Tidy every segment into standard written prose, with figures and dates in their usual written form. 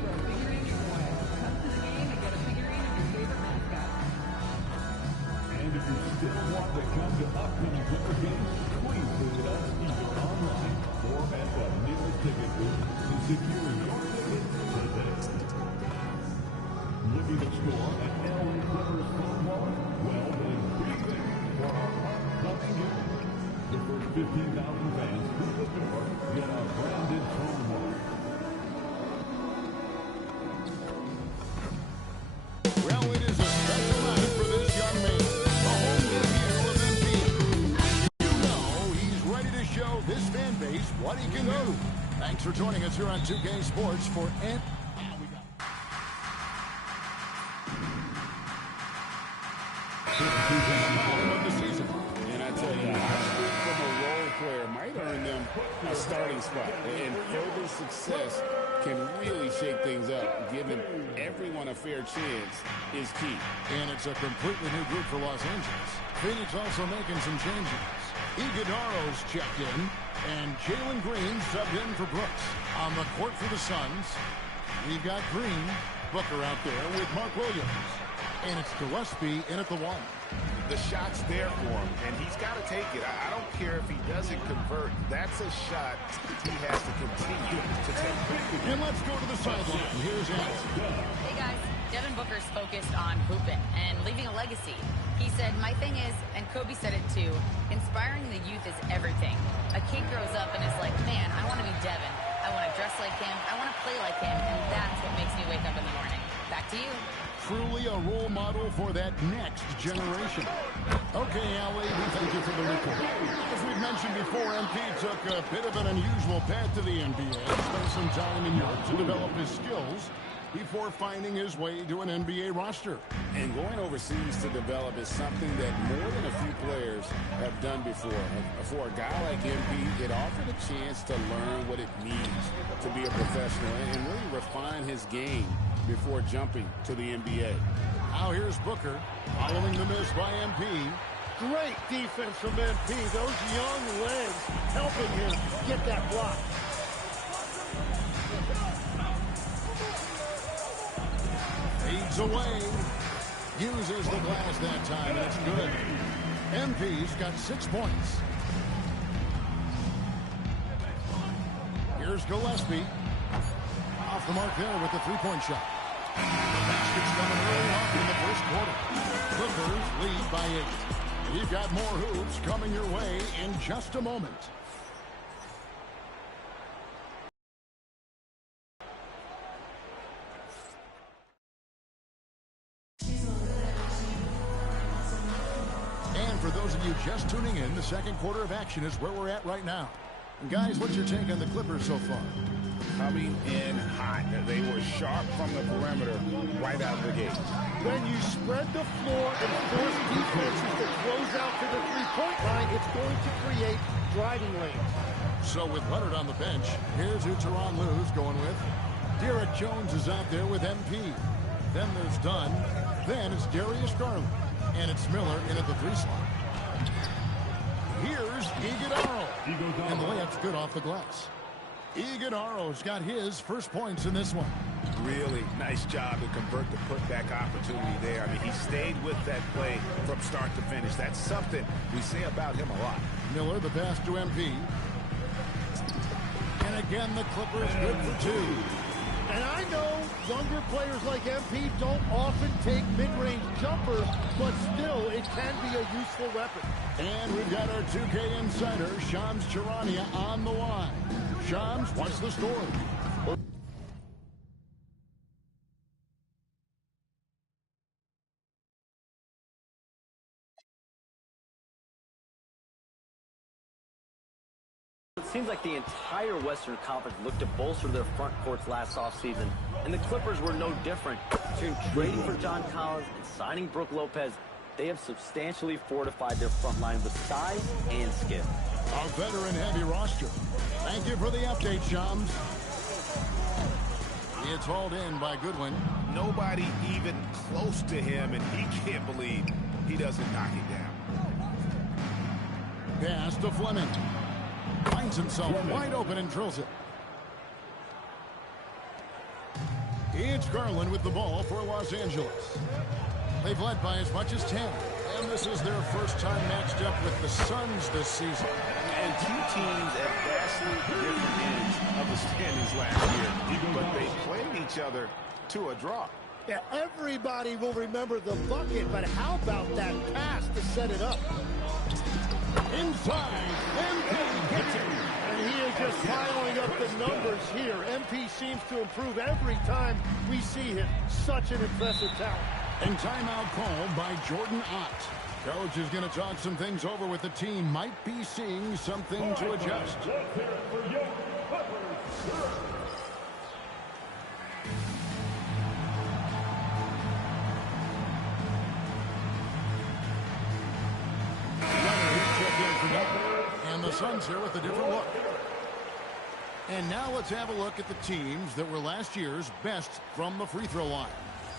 for a figurine giveaway. Come to the game and get a figurine of your favorite mascot. And if you still want to come to upcoming Clipper games, please visit us either online or at the nearest ticket booth to secure your ticket today. Looking to score at LA Clippers phone wallet? Well, then be there for our upcoming game. The first 15,000 fans through the door get a branded phone wallet. Well, it is a special night for this young man. The home debut of MP. You know he's ready to show this fan base what he can do. Thanks for joining us here on 2K Sports for N. Of the season. And I tell you, high school from a role player might earn them a starting spot. And further success can really shake things up. Giving everyone a fair chance is key. And it's a completely new group for Los Angeles. Phoenix also making some changes. Iguodaro's checked in, and Jalen Green subbed in for Brooks. On the court for the Suns, we've got Green, Booker out there with Mark Williams. And it's Gillespie in at the one. The shot's there for him, and he's got to take it. I don't care if he doesn't convert. That's a shot he has to continue to take. And let's go to the sideline. Here's Allison. Hey, guys. Devin Booker's focused on hooping and leaving a legacy. He said, my thing is, and Kobe said it too, inspiring the youth is everything. A kid grows up and is like, man, I want to be Devin. I want to dress like him. I want to play like him. And that's what makes me wake up in the morning. Back to you. Truly a role model for that next generation. Okay, Allie, we thank you for the report. As we've mentioned before, MP took a bit of an unusual path to the NBA, spent some time in Europe to develop his skills before finding his way to an NBA roster. And going overseas to develop is something that more than a few players have done before. For a guy like MP, it offered a chance to learn what it means to be a professional and really refine his game before jumping to the NBA. Now here's Booker following the miss by MP. Great defense from MP. Those young legs helping him get that block. Fades away. Uses the glass that time, and it's good. MP's got 6 points. Here's Gillespie. Off the mark there with the three-point shot. The basket's coming early on in the first quarter. Clippers lead by 8. We've got more hoops coming your way in just a moment. And for those of you just tuning in, the second quarter of action is where we're at right now. And guys, what's your take on the Clippers so far? Coming in hot. They were sharp from the perimeter right out of the gate. When you spread the floor and force defenses to close out to the three-point line, it's going to create driving lanes. So with Leonard on the bench, here's who Tyronn Lue's going with. Derek Jones is out there with MP. Then there's Dunn. Then it's Darius Garland. And it's Miller in at the three slot. Here's Iguodaro. And the layup's good off the glass. Iguodaro's got his first points in this one. Really nice job to convert the putback opportunity there. I mean, he stayed with that play from start to finish. That's something we say about him a lot. Miller, the pass to MP. And again, the Clippers good for 2. And I know younger players like MP don't often take mid-range jumpers, but still, it can be a useful weapon. And we've got our 2K insider, Shams Charania, on the line. Shams, what's the story? It seems like the entire Western Conference looked to bolster their front courts last offseason, and the Clippers were no different. Between trading for John Collins and signing Brook Lopez, they have substantially fortified their front line with size and skill. A veteran-heavy roster. Thank you for the update, Shams. It's hauled in by Goodwin. Nobody even close to him, and he can't believe he doesn't knock it down. Pass to Fleming. Finds himself wide open and drills it. It's Garland with the ball for Los Angeles. They've led by as much as 10. And this is their first time matched up with the Suns this season. And two teams at vastly different ends of the standings last year. But they played each other to a draw. Yeah, everybody will remember the bucket, but how about that pass to set it up? Inside, MP gets it. And he is just piling up the numbers here. MP seems to improve every time we see him. Such an impressive talent. And timeout called by Jordan Ott. Coach is going to talk some things over with the team. Might be seeing something to adjust. And the Suns here with a different look. And now let's have a look at the teams that were last year's best from the free throw line.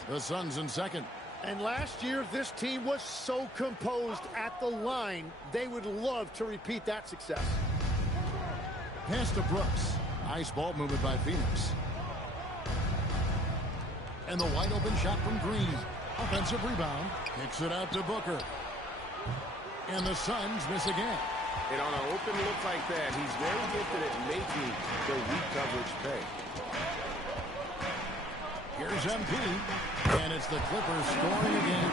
The Suns in second. And last year, this team was so composed at the line, they would love to repeat that success. Pass to Brooks. Nice ball movement by Phoenix. And the wide open shot from Green. Offensive rebound. Kicks it out to Booker. And the Suns miss again. And on an open look like that, he's very gifted at making the weak coverage pay. Here's MP, and it's the Clippers scoring again.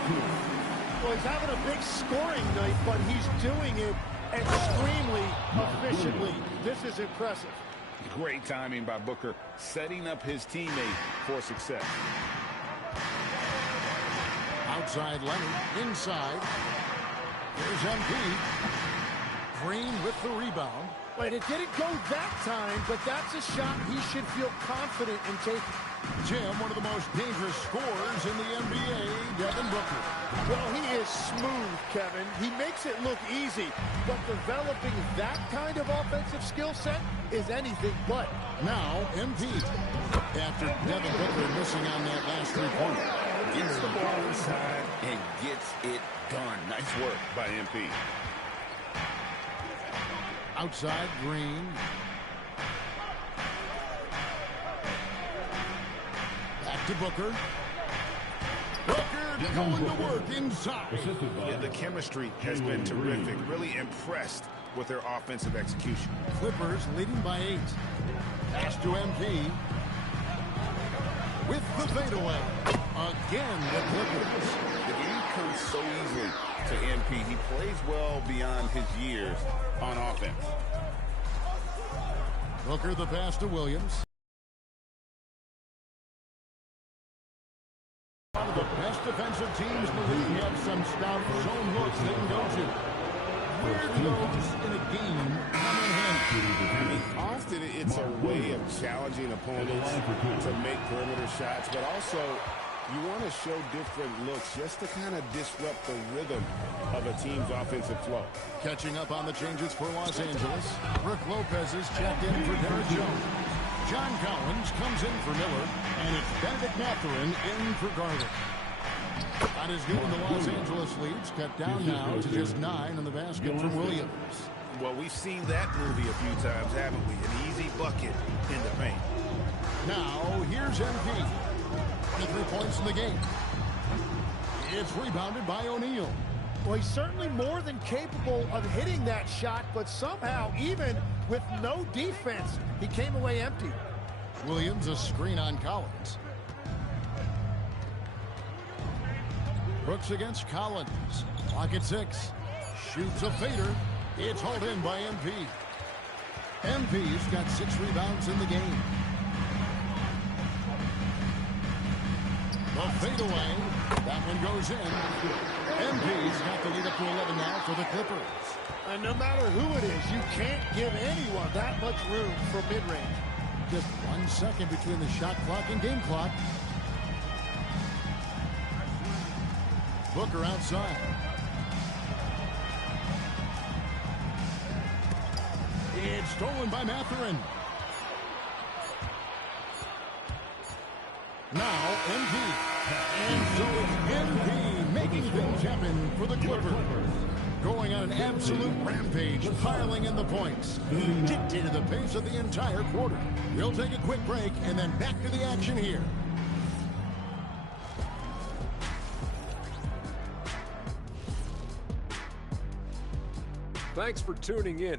Well, he's having a big scoring night, but he's doing it extremely efficiently. This is impressive. Great timing by Booker, setting up his teammate for success. Outside Leonard, inside. Here's MP. Green with the rebound. Wait, it didn't go that time, but that's a shot he should feel confident in taking. Jim, one of the most dangerous scorers in the NBA, Devin Booker. Well, he is smooth, Kevin. He makes it look easy, but developing that kind of offensive skill set is anything but. Now, MP. After Devin Booker missing on that last three-pointer. Gets the ball inside and gets it done. Nice work by MP. Outside, Green. Back to Booker. Booker going to work inside. Yeah, the chemistry has been terrific. Really impressed with their offensive execution. Clippers leading by 8. Pass to MP. With the fadeaway. Again, the Clippers. The game comes so easily to MP. He plays well beyond his years on offense. Booker the pass to Williams. One of the best defensive teams in the league have some stout zone looks they can go to. Where do those in a game come in handy? I mean, often it's a way of challenging opponents to make perimeter shots, but also you want to show different looks just to kind of disrupt the rhythm of a team's offensive flow. Catching up on the changes for Los Angeles. Brook Lopez is checked in for Derrick Jones. John Collins comes in for Miller, and it's Benedict Mathurin in for Garland. That is good, and the Los Angeles leads cut down now to just 9 on the basket from Williams. Well, we've seen that movie a few times, haven't we? An easy bucket in the paint. Now, here's MP. 23 points in the game. It's rebounded by O'Neal. Well, he's certainly more than capable of hitting that shot, but somehow, even with no defense, he came away empty. Williams, a screen on Collins. Brooks against Collins. Clock at 6. Shoots a fader. It's hauled in by MP. MP's got 6 rebounds in the game. The fadeaway. That one goes in. MP's got the lead up to 11 now for the Clippers. And no matter who it is, you can't give anyone that much room for mid-range. Just 1 second between the shot clock and game clock. Booker outside. It's stolen by Mathurin. Now MP. And so it's MP making things happen for the Clippers. Going on an absolute rampage, piling in the points. Dictated the pace of the entire quarter. We'll take a quick break and then back to the action here. Thanks for tuning in.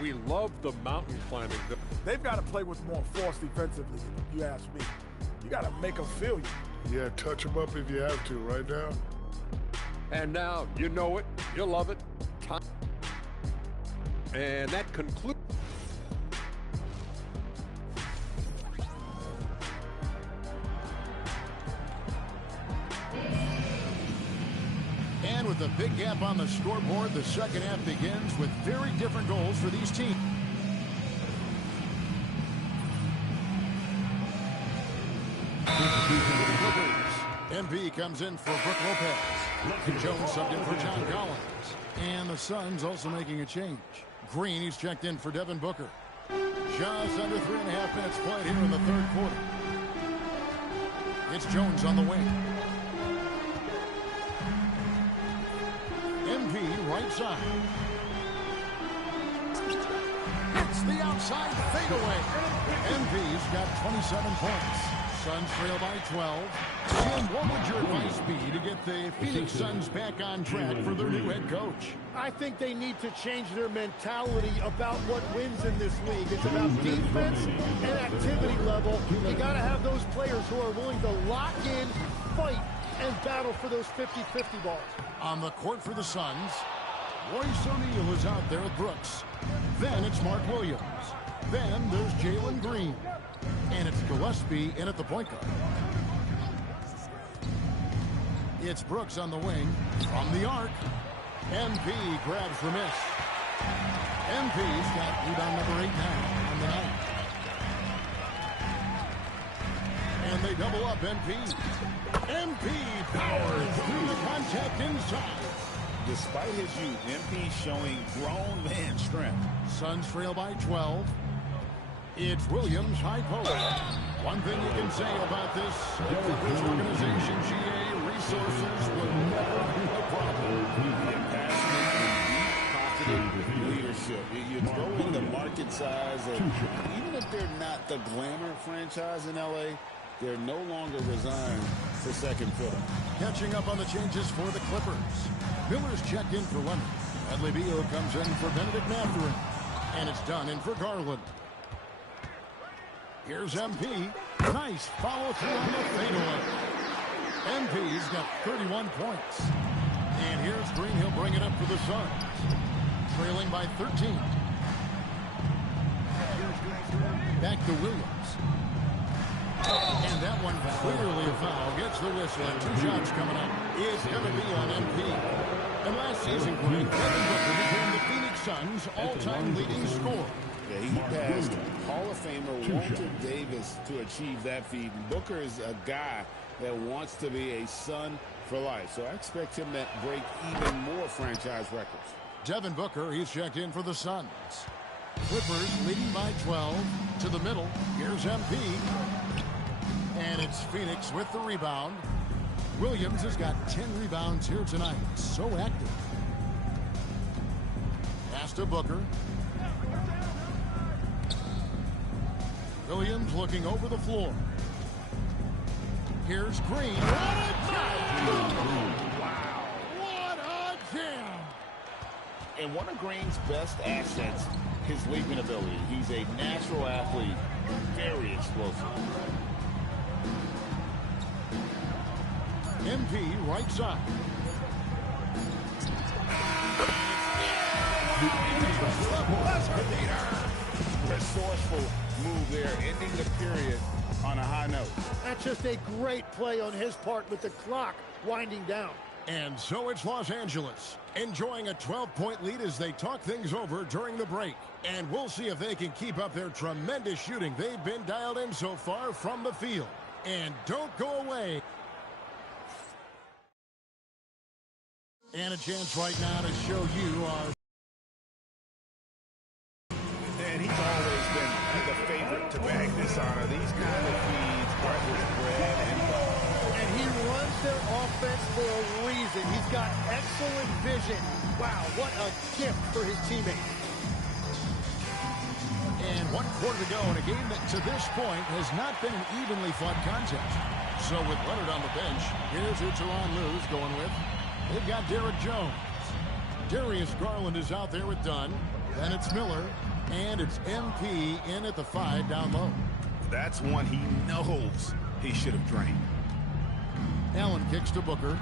We love the mountain climbing. They've got to play with more force defensively, if you ask me. You got to make them feel you. Yeah, touch them up if you have to, right now. And now, you know it, you love it. Time. And that concludes. And with a big gap on the scoreboard, the second half begins with very different goals for these teams. MP comes in for Brook Lopez. Jones subbed in for John Collins. And the Suns also making a change. Green, he's checked in for Devin Booker. Just under 3.5 minutes played here in the third quarter. It's Jones on the wing. MP right side. Hits the outside fadeaway. MP's got 27 points. Suns trail by 12. Jim, what would your advice be to get the Phoenix Suns back on track for their new head coach? I think they need to change their mentality about what wins in this league. It's about defense and activity level. You got to have those players who are willing to lock in, fight, and battle for those 50-50 balls. On the court for the Suns, Royce O'Neal is out there with Brooks. Then it's Mark Williams. Then there's Jalen Green. And it's Gillespie in at the point guard. It's Brooks on the wing. From the arc, MP grabs the miss. MP's got rebound number 8 now on the night. And they double up MP. MP powers through the contact inside. Despite his youth, MP showing grown man strength. Suns trail by 12. It's Williams high post. One thing you can say about this organization, GA, resources will never be a problem. Positive leadership. You throw in the market size, and even if they're not the glamour franchise in LA, they're no longer resigned to second fiddle. Catching up on the changes for the Clippers. Miller's checked in for Leonard. Bradley Beal comes in for Benedict Mathurin. And it's done in for Garland. Here's MP. Nice follow through on the fadeaway. MP's got 31 points. And here's Green. He'll bring it up for the Suns. Trailing by 13. Back to Williams. And that one clearly a foul. Gets the whistle and 2 shots coming up. It's going to be on MP. And last season, Devin Booker became the Phoenix Suns' all-time leading scorer. Yeah, he passed Hall of Famer Walter Davis to achieve that feat. Booker is a guy that wants to be a Sun for life. So I expect him to break even more franchise records. Devin Booker, he's checked in for the Suns. Clippers leading by 12 to the middle. Here's MP. And it's Phoenix with the rebound. Williams has got 10 rebounds here tonight. So active. Pass to Booker. Williams looking over the floor. Here's Green. What a jam! Wow. What a jam! And one of Green's best assets, his leaping ability. He's a natural athlete, very explosive. MP right side. Resourceful move there, ending the period on a high note. That's just a great play on his part with the clock winding down. And so it's Los Angeles, enjoying a 12-point lead as they talk things over during the break. And we'll see if they can keep up their tremendous shooting they've been dialed in so far from the field. And don't go away. And a chance right now to show you our... And he's always been the favorite to bag this honor. These kind of feeds are his bread and butter. And he runs their offense for a reason. He's got excellent vision. Wow, what a gift for his teammates. And 1 quarter to go in a game that to this point has not been an evenly fought contest. So with Leonard on the bench, here's who Tyronn Lue's going with. They've got Derrick Jones. Darius Garland is out there with Dunn. Then it's Miller. And it's MP in at the 5 down low. That's one he knows he should have drained. Allen kicks to Booker.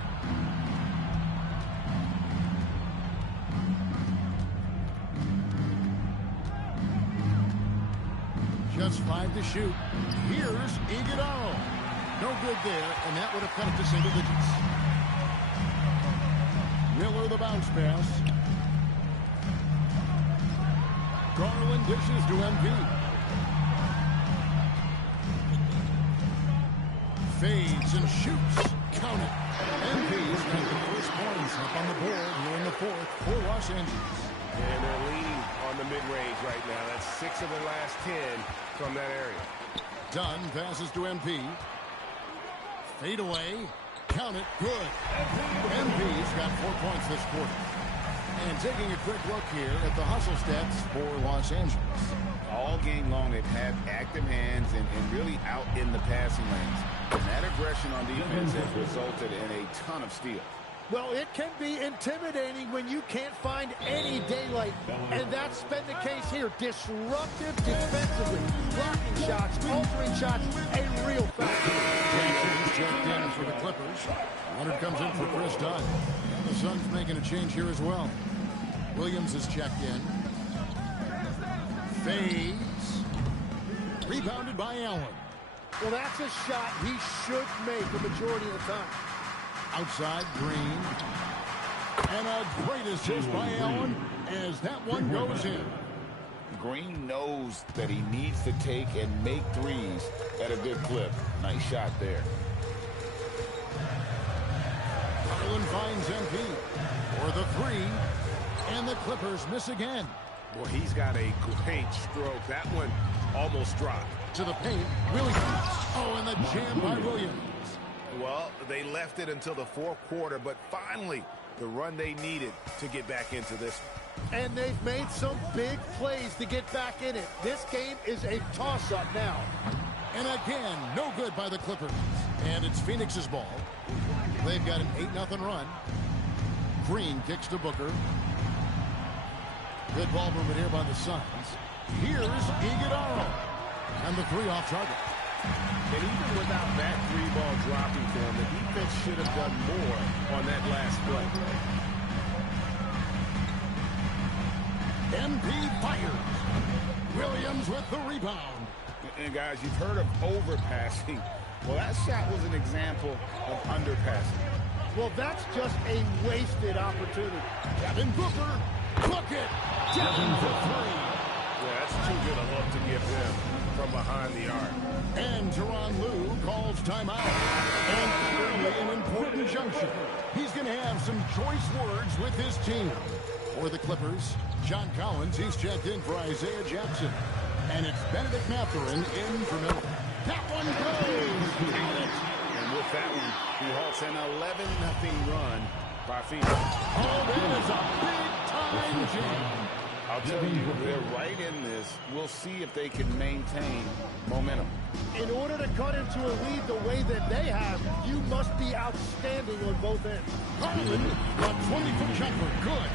Just 5 to shoot. Here's Iguodala. No good there, and that would have cut it to single digits. Miller the bounce pass. Garland dishes to MP. Fades and shoots. Count it. MP's got the first points up on the board here in the 4th for Los Angeles. And they're leaning on the mid-range right now. That's 6 of the last 10 from that area. Dunn passes to MP. Fade away. Count it. Good. MP's got 4 points this quarter. And taking a quick look here at the hustle stats for Los Angeles. All game long, they've had active hands and really out in the passing lanes. And that aggression on defense has resulted in a ton of steals. Well, it can be intimidating when you can't find any daylight, and that's been the case here. Disruptive defensively, blocking shots, altering shots, a real factor. Jackson's checked in for the Clippers. Leonard comes in for Chris Dunn. And the Suns making a change here as well. Williams is checked in. Fades. Rebounded by Allen. Well, that's a shot he should make the majority of the time. Outside, Green. And a great assist by Allen as that one goes in. Green knows that he needs to take and make threes at a good clip. Nice shot there. Garland finds MP for the 3. And the Clippers miss again. Boy, he's got a great stroke. That one almost dropped. To the paint, Williams. Oh, and the jam by Williams. Well, they left it until the 4th quarter, but finally the run they needed to get back into this. And they've made some big plays to get back in it. This game is a toss-up now. And again, no good by the Clippers. And it's Phoenix's ball. They've got an 8-0 run. Green kicks to Booker. Good ball movement here by the Suns. Here's Iguodala. And the 3 off target. And even without that 3-ball dropping for him, the defense should have done more on that last play. MP fires. Williams with the rebound. And guys, you've heard of overpassing. Well, that shot was an example of underpassing. Well, that's just a wasted opportunity. Devin Booker, bucket, down for 3. Yeah, that's too good a look to give them from behind the arc. And Tyronn Lue calls timeout. And clearly an important junction. He's going to have some choice words with his team. For the Clippers, John Collins, he's checked in for Isaiah Jackson. And it's Benedict Mathurin in for Miller. That one goes. Count it. And with that one, he halts an 11-0 run by Phoenix. Oh, that is a big-time jam. I'll tell you, they're right in this. We'll see if they can maintain momentum. In order to cut into a lead the way that they have, you must be outstanding on both ends. Garland, a 20-foot jumper, good.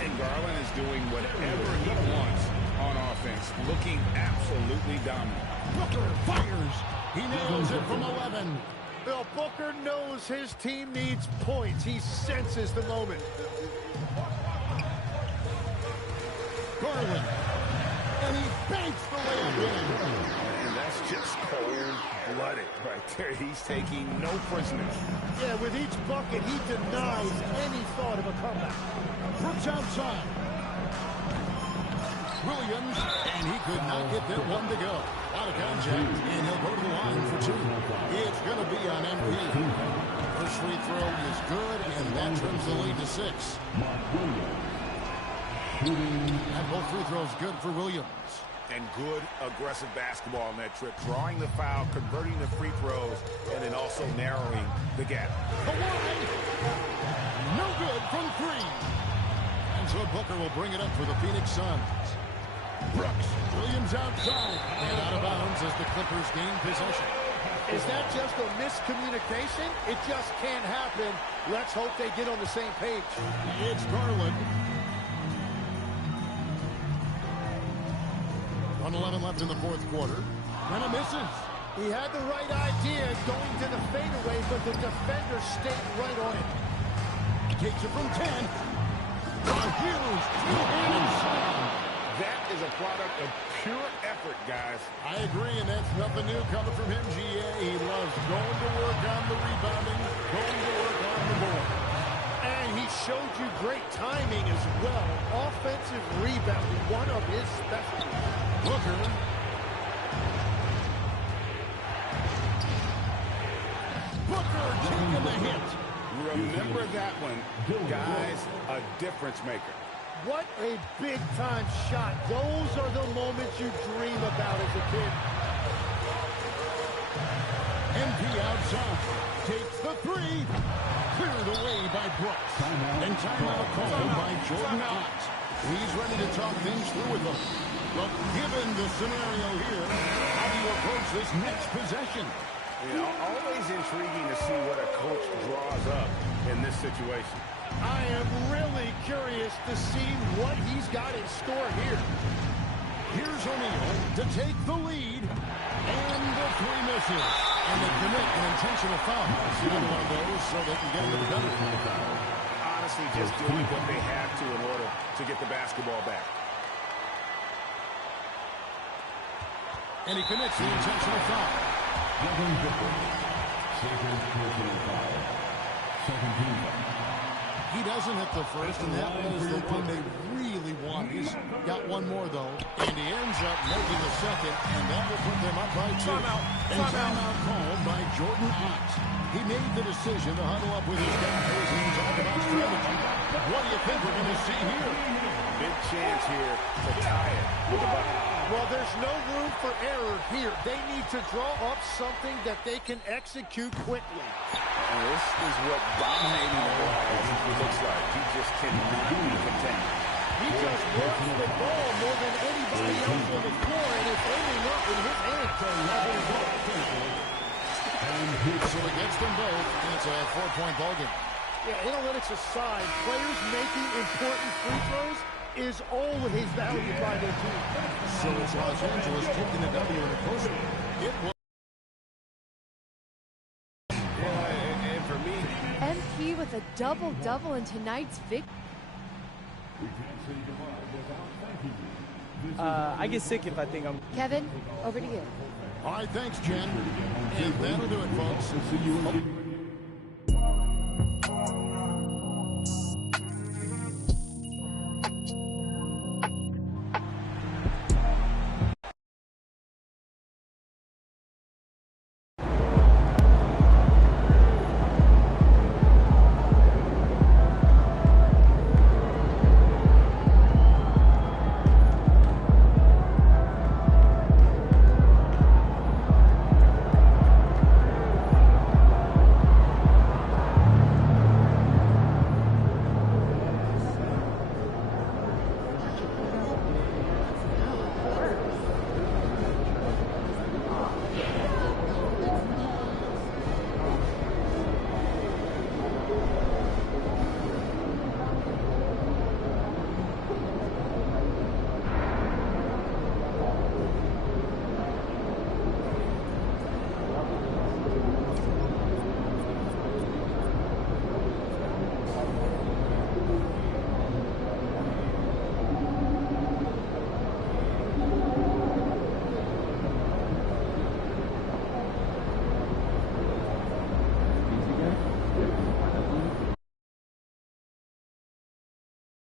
And Garland is doing whatever he wants on offense, looking absolutely dominant. Booker fires. He nails it from 11. Bill Booker knows his team needs points. He senses the moment. Garland. And he banks the layup in. And that's just cold-blooded right there. He's taking no prisoners. Yeah, with each bucket, he denies any thought of a comeback. Brooks outside. Williams, and he could not get that one to go. Out of contact, and he'll go to the line for 2. It's going to be on MP. First free throw is good, and that turns the lead to 6. And both free throws good for Williams. And good aggressive basketball on that trip. Drawing the foul, converting the free throws, and then also narrowing the gap. Away! No good from 3. And so Booker will bring it up for the Phoenix Suns. Brooks, Williams outside, and out of bounds as the Clippers gain possession. Is that just a miscommunication? It just can't happen. Let's hope they get on the same page. It's Garland. 1:11 left in the fourth quarter. And it misses. He had the right idea going to the fadeaway, but the defender stayed right on it. Takes it from 10. A huge two-handed slam. That is a product of pure effort, guys. I agree, and that's nothing new coming from him, GA. He loves going to work on the rebounding, going to work on the board. And he showed you great timing as well. Offensive rebounding, one of his specialties. Booker. Booker taking the hit. Remember that one, guys, a difference maker. What a big-time shot. Those are the moments you dream about as a kid. MP outside. Takes the three. Cleared away by Brooks. And timeout called by Jordan Ott. He's ready to talk things through with them. But given the scenario here, how do you approach this next possession? You know, always intriguing to see what a coach draws up in this situation. I am really curious to see what he's got in store here. Here's O'Neal to take the lead. And the three misses. And they commit an intentional foul. See one of those so they can get into the gunner. Honestly, just doing what they have to in order to get the basketball back. And he commits the intentional foul. Devin Booker. Second personal foul. Second team foul. He doesn't hit the first, and that was the one they really want. He's got one more, though. And he ends up making the second, and that will put them up by 2. And timeout called by Jordan Ott. He made the decision to huddle up with his guys and talk about strategy. What do you think we're going to see here? Big chance here to tie it with a bucket. Well, there's no room for error here. They need to draw up something that they can execute quickly. And this is what dominating the ball looks like. He just cannot be contained. He just works the ball more than anybody else on the floor, and it's ending up in his hands. So against them both, and it's a 4-point ballgame. Yeah, analytics aside, players making important free throws is always valued by their team. So it's Los Angeles taking the W in a close one. It was. And for me, MP with a double-double in tonight's victory. I get sick if I think I'm... Kevin, over to you. All right, thanks, Jen. And that'll do it, folks.